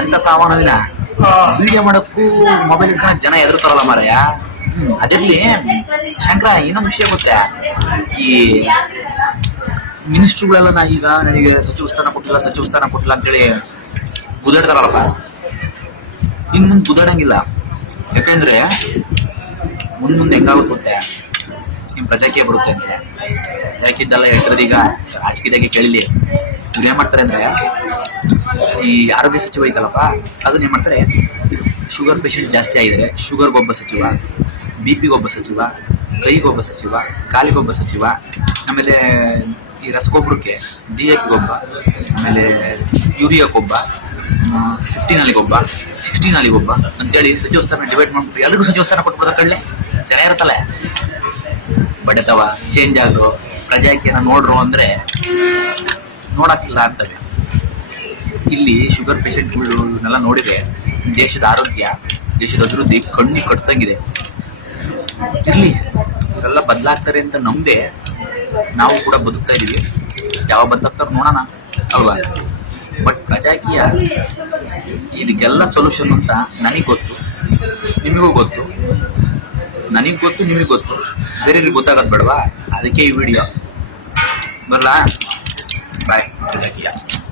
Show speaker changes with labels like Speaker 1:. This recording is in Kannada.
Speaker 1: ಎಂತ ಸಾಮಾನುವಿನ ವಿಡಿಯೋ ಮಾಡಕ್ಕೂ ಮೊಬೈಲ್ ಇಟ್ಕೊಂಡು ಜನ ಎದುರ್ತಾರಲ್ಲ ಮಾರಾಯ. ಅದಿರ್ಲಿ ಶಂಕರ, ಇನ್ನೊಂದು ವಿಷಯ ಗೊತ್ತೆ? ಈ ಮಿನಿಸ್ಟ್ರುಗಳೆಲ್ಲ ನಾ ಈಗ ನನಗೆ ಸಚಿವ ಸ್ಥಾನ ಕೊಟ್ಟಿಲ್ಲ, ಸಚಿವ ಸ್ಥಾನ ಕೊಟ್ಟಿಲ್ಲ ಅಂತೇಳಿ ಗುದಾಡ್ತಾರಲ್ಲಪ್ಪ ಇನ್ ಮುಂದೆ ಗುದಾಡಂಗಿಲ್ಲ ಯಾಕಂದ್ರೆ ಮುಂದ್ ಮುಂದೆ ಹೆಂಗಾಗುತ್ತೆ ಗೊತ್ತೆ? ನಿಮ್ ಪ್ರಜಾಕೀಯ ಬರುತ್ತೆ ಅಂತ. ಪ್ರಜಾಕೀಯದ್ದೆಲ್ಲ ಹೇಳ್ತಿರೋದು ಈಗ ರಾಜಕೀಯದಾಗೆ ಕೇಳಿಲಿ ಇವ್ರು ಏನು ಮಾಡ್ತಾರೆ ಅಂದರೆ, ಈ ಆರೋಗ್ಯ ಸಚಿವ ಐತಲ್ಲಪ್ಪ, ಅದನ್ನ ಏನು ಮಾಡ್ತಾರೆ, ಶುಗರ್ ಪೇಷಂಟ್ ಜಾಸ್ತಿ ಆಗಿದೆ ಶುಗರ್ಗೊಬ್ಬ ಸಚಿವ, ಬಿ ಪಿಗೊಬ್ಬ ಸಚಿವ ಕೈಗೊಬ್ಬ ಸಚಿವ ಕಾಲಿಗೊಬ್ಬ ಸಚಿವ, ಆಮೇಲೆ ಈ ರಸಗೊಬ್ಬರಕ್ಕೆ ಡಿ ಎ ಪಿಗೊಬ್ಬ ಆಮೇಲೆ ಯೂರಿಯಾಕ್ಕೊಬ್ಬ ಫಿಫ್ಟೀನ್ ಅಲ್ಲಿಗೊಬ್ಬ ಸಿಕ್ಸ್ಟೀನ್ ಅಲ್ಲಿಗೊಬ್ಬ ಅಂತೇಳಿ ಸಚಿವ ಸ್ಥಾನ ಡಿವೈಡ್ ಮಾಡ್ಬಿಟ್ಟು ಎಲ್ರಿಗೂ ಸಚಿವ ಸ್ಥಾನ ಕೊಟ್ಬಿಡ್ತಾರೆ ಕಳ್ಳೆ ಚೆನ್ನಾಗಿ ಇರ್ತಲ್ಲ ಬಡತವ ಚೇಂಜ್ ಆಗೋ, ಪ್ರಜಾಕೀಯನ ನೋಡ್ರು ಅಂದ್ರೆ ನೋಡಕ್ಕಿಲ್ಲ ಅಂತವೆ. ಇಲ್ಲಿ ಶುಗರ್ ಪೇಷೆಂಟ್ಗಳು ಇವನ್ನೆಲ್ಲ ನೋಡಿದೆ ದೇಶದ ಆರೋಗ್ಯ, ದೇಶದ ಅಭಿವೃದ್ಧಿ ಕಣ್ಣಿ ಕಟ್ತಂಗಿದೆ. ಇರಲಿ ಇವರೆಲ್ಲ ಬದಲಾಗ್ತಾರೆ ಅಂತ ನಂಬೆ ನಾವು ಕೂಡ ಬದುಕ್ತಾ ಇದ್ದೀವಿ ಯಾವ ಬದಲಾಗ್ತಾರೆ ನೋಡೋಣ, ಅಲ್ವಾ? ಬಟ್ ಪ್ರಜಾಕೀಯ ಇದಕ್ಕೆಲ್ಲ ಸೊಲ್ಯೂಷನ್ ಅಂತ ನನಗೆ ಗೊತ್ತು, ನಿಮಗೂ ಗೊತ್ತು. ನನಗೆ ಗೊತ್ತು, ನಿಮಗೆ ಗೊತ್ತು. ಬೇರೆಯವ್ರಿಗೆ ಗೊತ್ತಾಗೋದು ಬೇಡವಾ? ಅದಕ್ಕೆ ಈ ವಿಡಿಯೋ ಬರಲಾ? 来，这叫几？